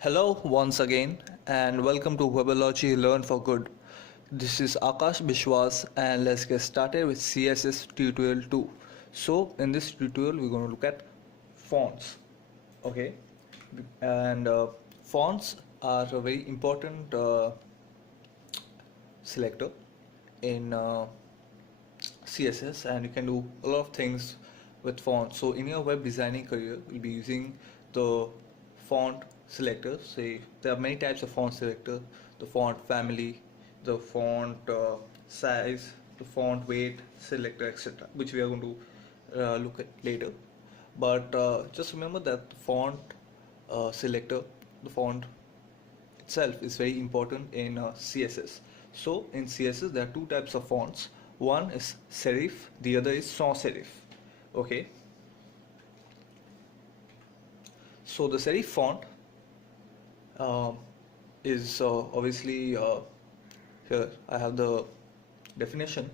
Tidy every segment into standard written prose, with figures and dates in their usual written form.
Hello once again and welcome to Webology Learn for Good. This is Aakash Biswas and let's get started with CSS tutorial 2. So in this tutorial we're going to look at fonts. Okay, and fonts are a very important selector in CSS, and you can do a lot of things with fonts. So in your web designing career you'll be using the font selectors. Say there are many types of font selector: the font family, the font size, the font weight selector, etc., which we are going to look at later. But just remember that the font selector, the font itself, is very important in CSS. So in CSS there are two types of fonts. One is serif, the other is sans-serif. Okay, so the serif font is obviously here I have the definition.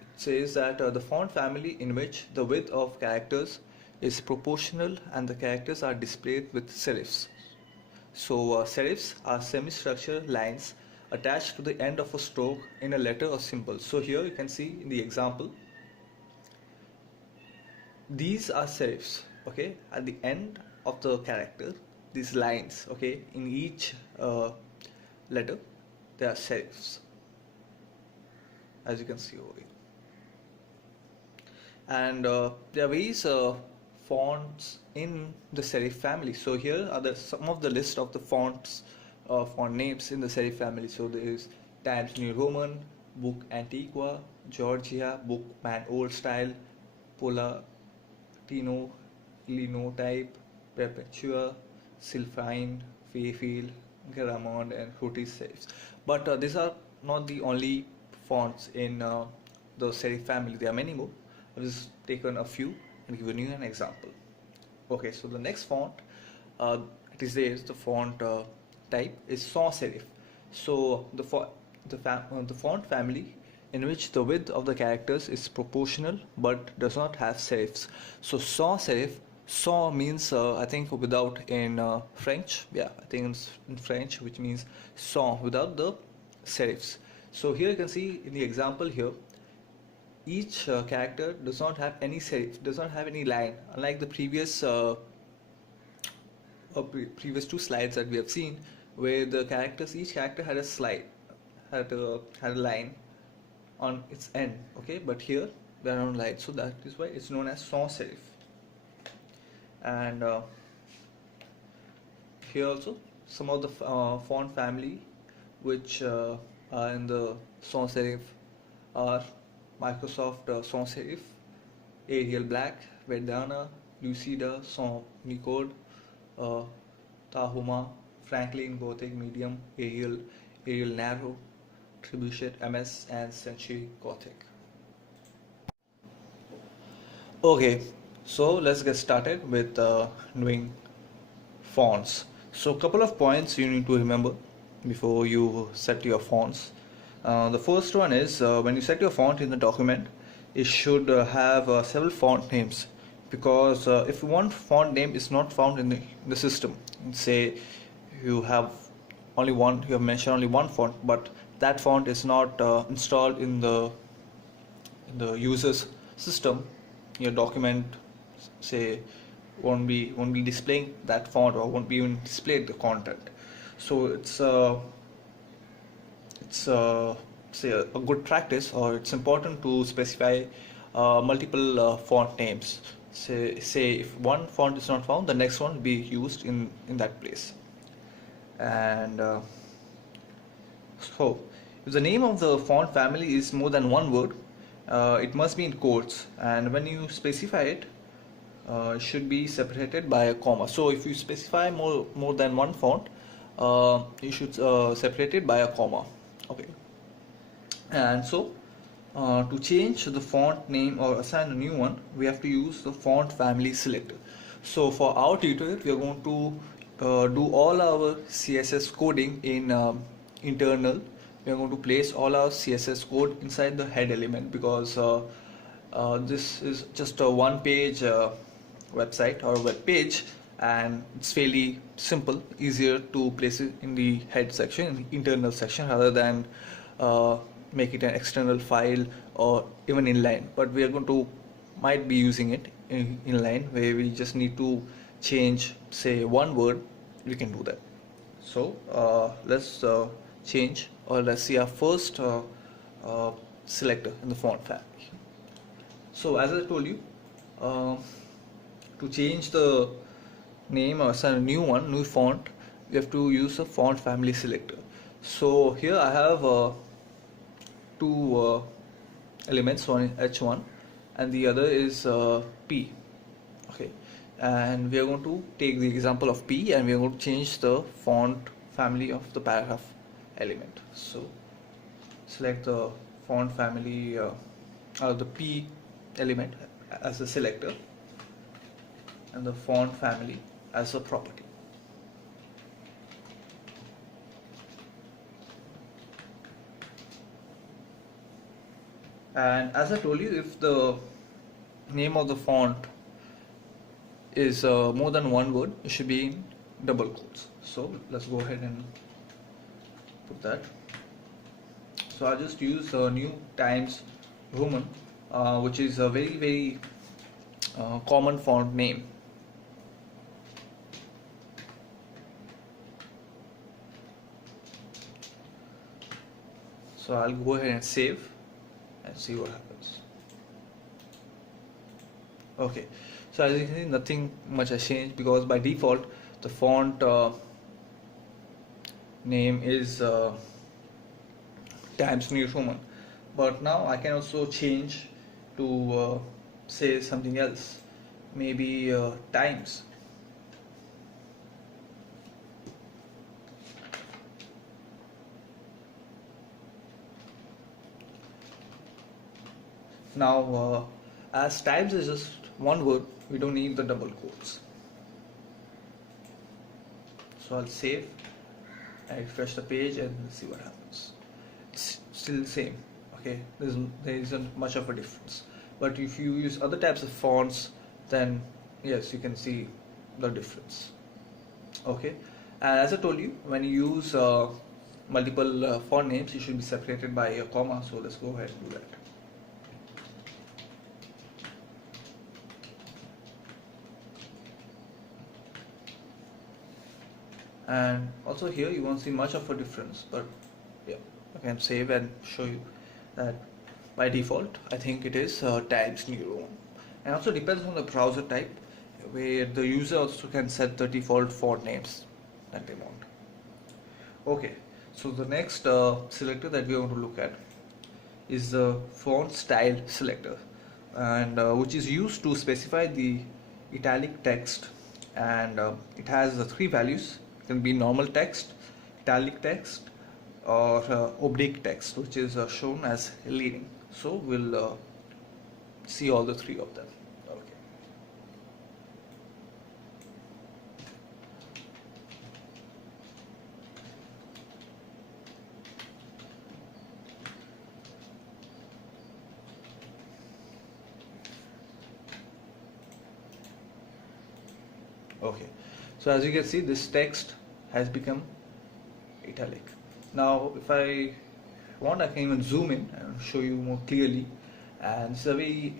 It says that the font family in which the width of characters is proportional and the characters are displayed with serifs. So serifs are semi-structured lines attached to the end of a stroke in a letter or symbol. So here you can see in the example, these are serifs. Okay, at the end of the character, these lines, okay, in each letter there are serifs, as you can see over here. And there are various fonts in the serif family. So here are some of the list of the fonts, font names in the serif family. So there is Times New Roman, Book Antiqua, Georgia, Book Man Old Style, Polatino, Linotype, Perpetua, Sylphine, Fairfield, Garamond, and Fruity serifs. But these are not the only fonts in the serif family. There are many more. I've just taken a few and given you an example. Okay, so the next font, it is there. The font type is sans-serif. So the font family in which the width of the characters is proportional but does not have serifs. So sans-serif, sans means I think without in French. Yeah, I think it's in French, which means sans, without the serifs. So here you can see in the example here, each character does not have any serif, does not have any line, unlike the previous two slides that we have seen, where the characters, each character had a slide, had a line on its end. Okay, but here there are no lines, so that is why it's known as sans-serif. And here also some of the font family which are in the sans-serif are Microsoft Sans-Serif, Arial Black, Verdana, Lucida, Sans Unicode, Tahoma, Franklin Gothic Medium, Arial Narrow, Trebuchet MS, and Century Gothic. Okay, so let's get started with doing fonts. So a couple of points you need to remember before you set your fonts. The first one is when you set your font in the document, it should have several font names, because if one font name is not found in the system, say you have mentioned only one font, but that font is not installed in the user's system, your document say won't be displaying that font, or won't be even displaying the content. So it's say a good practice, or it's important to specify multiple font names. Say if one font is not found, the next one will be used in that place. And so if the name of the font family is more than one word, it must be in quotes, and when you specify it, it should be separated by a comma. So if you specify more than one font, you should separate it by a comma. Okay, and so to change the font name or assign a new one, we have to use the font family selector. So for our tutorial, we are going to do all our CSS coding in internal. We are going to place all our CSS code inside the head element, because this is just a one page website or web page, and it's fairly simple, easier to place it in the head section, in the internal section, rather than make it an external file or even inline. But we are going to might be using it in inline, where we just need to change, say, one word. We can do that. So let's change, or let's see our first selector in the font family. So as I told you, to change the name or assign a new font, you have to use a font family selector. So here I have two elements, one is H1 and the other is P. Okay, and we are going to take the example of P, and we are going to change the font family of the paragraph element. So select the font family or the P element as a selector and the font family as a property. And as I told you, if the name of the font is more than one word, it should be in double quotes. So let's go ahead and put that. So I'll just use New Times Roman, which is a very common font name. So I'll go ahead and save and see what happens. Okay, so as you can see, nothing much has changed, because by default the font name is Times New Roman. But now I can also change to say something else, maybe Times. Now as Times is just one word, we don't need the double quotes. So I'll save and refresh the page and see what happens. It's still the same. Okay, there isn't much of a difference. But if you use other types of fonts, then yes, you can see the difference. Okay, and as I told you, when you use multiple font names, you should be separated by a comma. So let's go ahead and do that. And also here you won't see much of a difference, but yeah, I can save and show you that by default I think it is Times New Roman. And also depends on the browser type, where the user also can set the default font names that they want. Okay, so the next selector that we are going to look at is the font style selector, and which is used to specify the italic text, and it has three values. It can be normal text, italic text, or oblique text, which is shown as leading. So we'll see all the three of them. Okay. Okay, so as you can see, this text has become italic. Now if I want, I can even zoom in and show you more clearly, and it's a very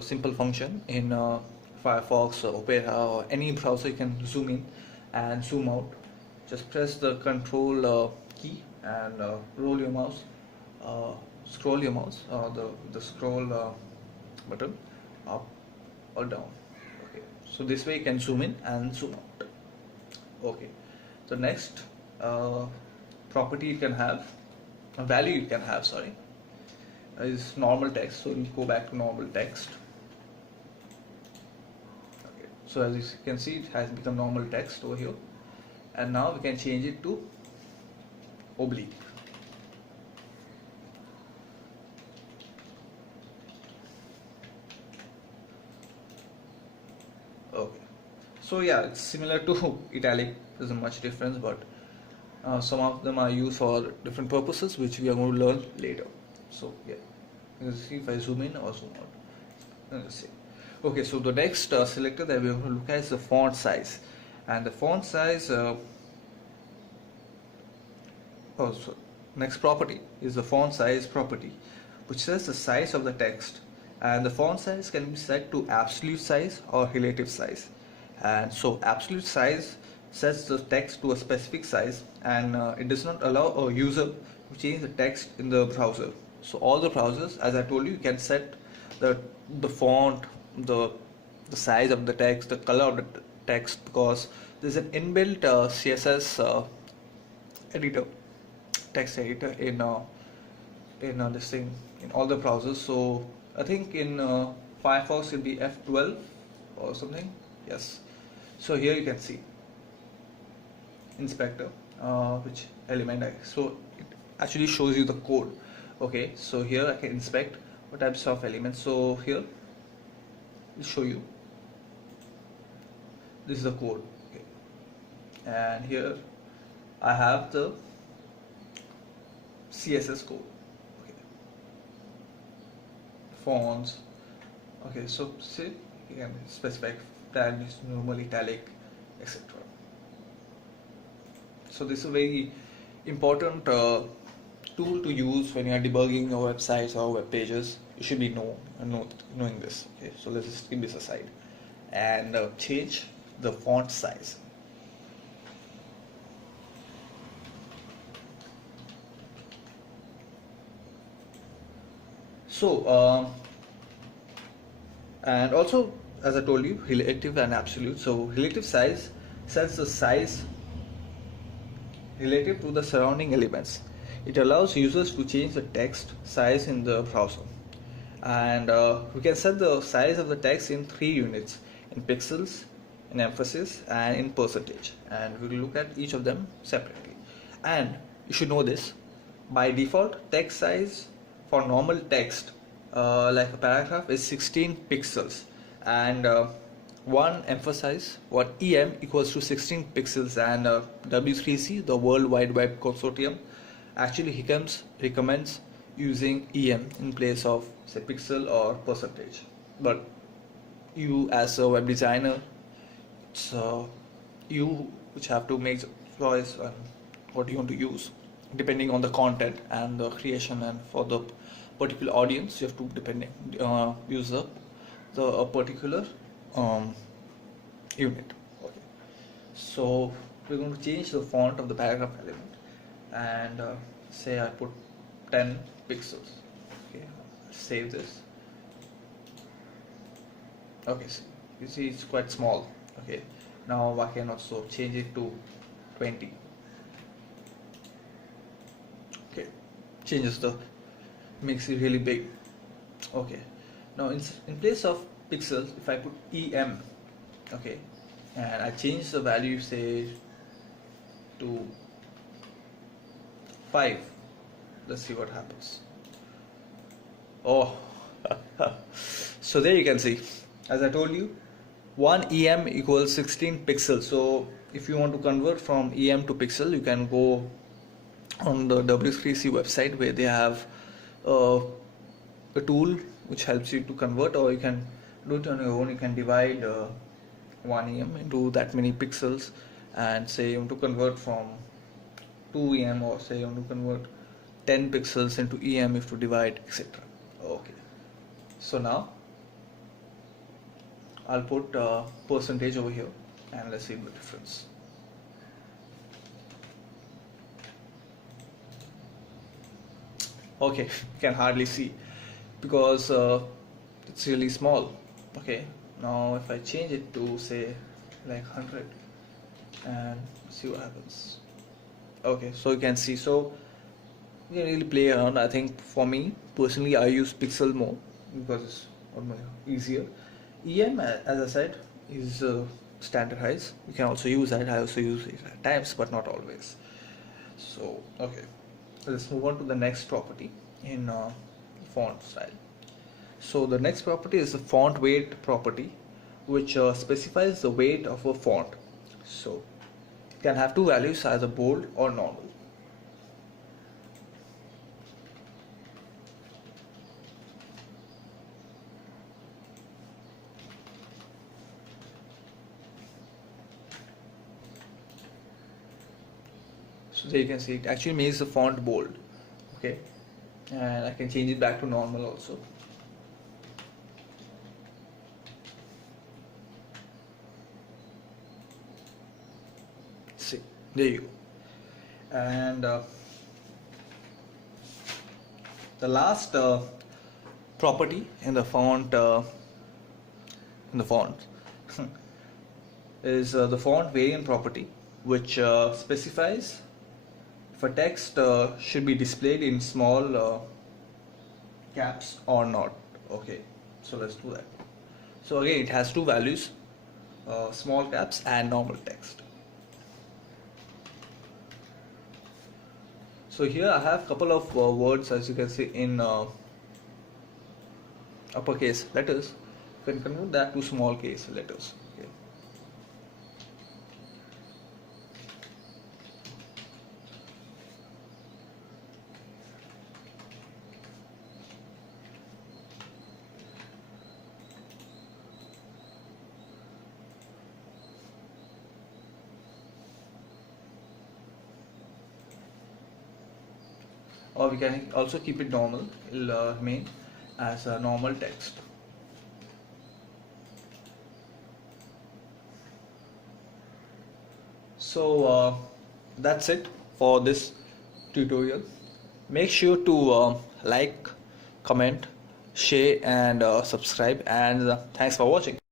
simple function in Firefox or Opera or any browser. You can zoom in and zoom out. Just press the control key and roll your mouse, scroll your mouse, the scroll button up or down. Okay, so this way you can zoom in and zoom out. Okay, so next property you can have, a value you can have, sorry, is normal text. So we'll go back to normal text. Okay, so as you can see, it has become normal text over here, and now we can change it to oblique. Okay, so yeah, it's similar to italic. There isn't much difference, but some of them are used for different purposes, which we are going to learn later. So yeah, you can see if I zoom in or zoom out, let's see. Okay, so the next selector that we are going to look at is the font size, And the font size, next property is the font size property, which says the size of the text, and the font size can be set to absolute size or relative size. And so absolute size sets the text to a specific size, and it does not allow a user to change the text in the browser. So all the browsers, as I told you can set the font, the size of the text, the color of the text, because there's an inbuilt CSS editor, text editor in this thing in all the browsers. So I think in Firefox it'll be F12 or something. Yes. So here you can see inspector, which element so it actually shows you the code. Okay, so here I can inspect what types of elements. So here will show you this is the code. Okay, and here I have the CSS code. Okay, fonts. Okay, so see you can specify that is normal, italic, etc. So this is a very important tool to use when you are debugging your websites or web pages. You should be knowing this. Okay, so let's just keep this aside and change the font size. So and also, as I told you, relative and absolute. So relative size sets the size relative to the surrounding elements. It allows users to change the text size in the browser, and we can set the size of the text in 3 units: in pixels, in emphasis, and in percentage. And we will look at each of them separately. And you should know this: by default, text size for normal text like a paragraph is 16 pixels, and one emphasize what EM equals to 16 pixels, and W3C, the World Wide Web Consortium, actually recommends using EM in place of say pixel or percentage. But you as a web designer, it's you which have to make choice on what you want to use depending on the content and the creation, and for the particular audience you have to use a particular unit. Okay, so we're going to change the font of the paragraph element, and say I put 10 pixels. Okay, save this. Okay, so you see it's quite small. Okay, now I can also change it to 20. Okay, makes it really big. Okay, now in place of pixels, if I put EM, okay, and I change the value say to 5, let's see what happens. Oh, so there you can see, as I told you, 1 EM equals 16 pixels. So if you want to convert from EM to pixel, you can go on the W3C website, where they have a tool which helps you to convert, or you can do it on your own. You can divide 1 EM into that many pixels, and say you want to convert from 2 EM, or say you want to convert 10 pixels into EM if to divide, etc. Okay, so now I'll put percentage over here, and let's see the difference. Okay, you can hardly see because it's really small. Okay, now if I change it to say like 100, and see what happens. Okay, so you can see, so you can really play around. I think for me personally, I use pixel more because it's easier. EM, as I said, is standardized. You can also use that. I also use it at times, but not always. So okay, let's move on to the next property in font style. So the next property is the font weight property, which specifies the weight of a font. So it can have 2 values, either bold or normal. So there you can see it actually makes the font bold. Okay, and I can change it back to normal also. See, there you go. And the last property in the font is the font variant property, which specifies if a text should be displayed in small caps or not. Okay, so let's do that. So again, it has two values, small caps and normal text. So here I have couple of words, as you can see, in uppercase letters. You can convert that to small case letters. Okay. Or we can also keep it normal, it'll remain as a normal text. So that's it for this tutorial. Make sure to like, comment, share and subscribe, and thanks for watching.